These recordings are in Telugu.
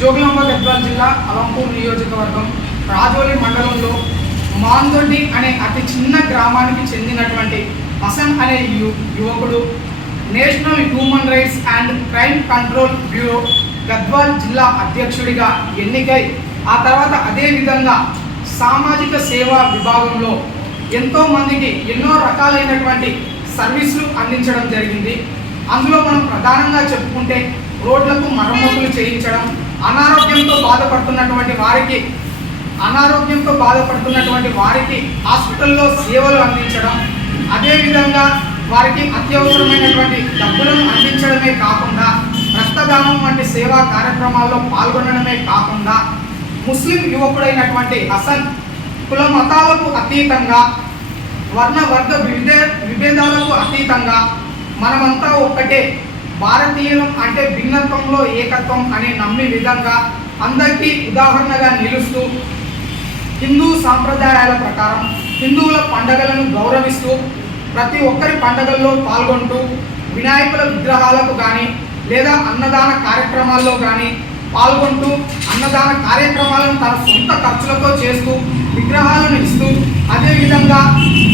జోగులాంబ గద్వాల జిల్లా అలంపూర్ నియోజకవర్గం రాజోలి మండలంలో మాందొడ్డి అనే అతి చిన్న గ్రామానికి చెందినటువంటి హసన్ అనే యు యువకుడు national human rights and crime control bureau Gadwal జిల్లా అధ్యక్షుడిగా ఎన్నికై ఆ తర్వాత అదేవిధంగా సామాజిక సేవా విభాగంలో ఎంతో మందికి ఎన్నో రకాలైనటువంటి సర్వీసులు అందించడం జరిగింది. అందులో మనం ప్రధానంగా చెప్పుకుంటే రోడ్లకు మరమ్మతులు చేయించడం అనారోగ్యంతో బాధపడుతున్నటువంటి వారికి అనారోగ్యంతో బాధపడుతున్నటువంటి వారికి హాస్పిటల్లో సేవలు అందించడం అదేవిధంగా వారికి అత్యవసరమైనటువంటి డబ్బులను అందించడమే కాకుండా రక్తదానం వంటి సేవా కార్యక్రమాల్లో పాల్గొనడమే కాకుండా ముస్లిం యువకుడైనటువంటి హసన్ కుల మతాలకు అతీతంగా వర్ణ వర్గ విభే విభేదాలకు అతీతంగా మనమంతా ఒక్కటే భారతీయులం అంటే భిన్నత్వంలో ఏకత్వం అనే నమ్మి విధంగా అందరికీ ఉదాహరణగా నిలుస్తూ హిందూ సాంప్రదాయాల ప్రకారం హిందువుల పండగలను గౌరవిస్తూ ప్రతి ఒక్కరి పండగల్లో పాల్గొంటూ వినాయకుల విగ్రహాలకు కానీ లేదా అన్నదాన కార్యక్రమాల్లో కానీ పాల్గొంటూ అన్నదాన కార్యక్రమాలను తన సొంత ఖర్చులతో చేస్తూ విగ్రహాలను ఇస్తూ అదేవిధంగా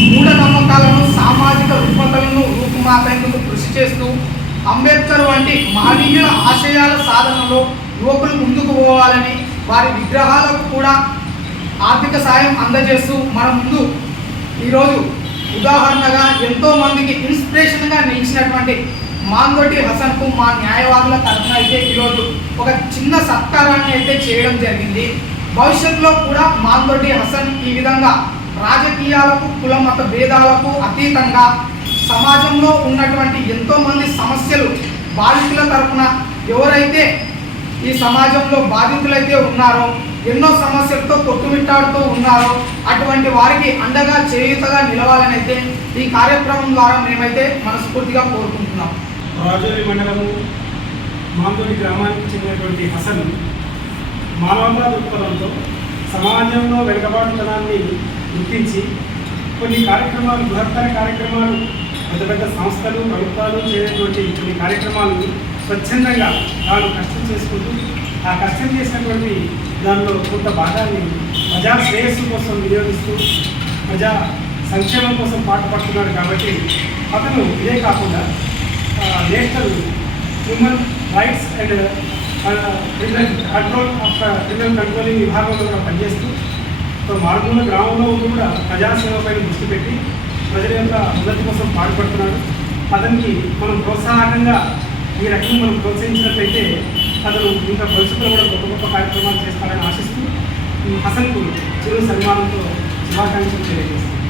మూఢనమ్మకాలను సామాజిక రుగ్మతలను రూపుమాపేందుకు కృషి చేస్తూ అంబేద్కర్ వంటి మహనీయుల ఆశయాల సాధనలో యువకులు ముందుకు పోవాలని వారి విగ్రహాలకు కూడా ఆర్థిక సాయం అందజేస్తూ మన ముందు ఈరోజు ఉదాహరణగా ఎంతో మందికి ఇన్స్పిరేషన్గా నిలిచినటువంటి మాందొడ్డి హసన్కు మా న్యాయవాదుల తరఫున అయితే ఈరోజు ఒక చిన్న సత్కారాన్ని అయితే చేయడం జరిగింది. భవిష్యత్తులో కూడా మాందొడ్డి హసన్ ఈ విధంగా రాజకీయాలకు కుల మత భేదాలకు అతీతంగా సమాజంలో ఉన్నటువంటి ఎంతోమంది సమస్యలు బాధితుల తరఫున ఎవరైతే ఈ సమాజంలో బాధితులైతే ఉన్నారో ఎన్నో సమస్యలతో కొట్టుమిట్టాడుతూ ఉన్నారో అటువంటి వారికి అండగా చేయుతగా నిలవాలనైతే ఈ కార్యక్రమం ద్వారా మేమైతే మనస్ఫూర్తిగా కోరుకుంటున్నాం. రాజోలి మండలము మాందోడి గ్రామానికి చెందినటువంటి హసన్ మానవతా దృక్పథంతో సమాజంలో వెనుకబాటుతనాన్ని గుర్తించి కొన్ని కార్యక్రమాలు బృహత్తర కార్యక్రమాలు పెద్ద పెద్ద సంస్థలు ప్రభుత్వాలు చేయనటువంటి కొన్ని కార్యక్రమాలు స్వచ్ఛందంగా వాళ్ళు కష్టం చేసుకుంటూ ఆ కష్టం చేసినటువంటి దానిలో కొంత భాగాన్ని ప్రజా శ్రేయస్సు కోసం వినియోగిస్తూ ప్రజా సంక్షేమం కోసం పాటుపడుతున్నాడు కాబట్టి అతను ఇదే కాకుండా national human rights and criminal control of criminal controlling విభాగంలో కూడా పనిచేస్తూ మారుమూల గ్రామంలో కూడా ప్రజాసేవ పైన దృష్టి పెట్టి ప్రజల యొక్క ఉన్నతి కోసం పాటుపడుతున్నాడు అతనికి మనం ప్రోత్సాహకంగా ఈ రకంగా మనం ప్రోత్సహించినట్లయితే అతను ఇంకా భవిష్యత్తులో కూడా గొప్ప గొప్ప కార్యక్రమాలు చేస్తారని ఆశిస్తూ హసన్కు చిరు సన్మానంతో శుభాకాంక్షలు తెలియజేస్తాను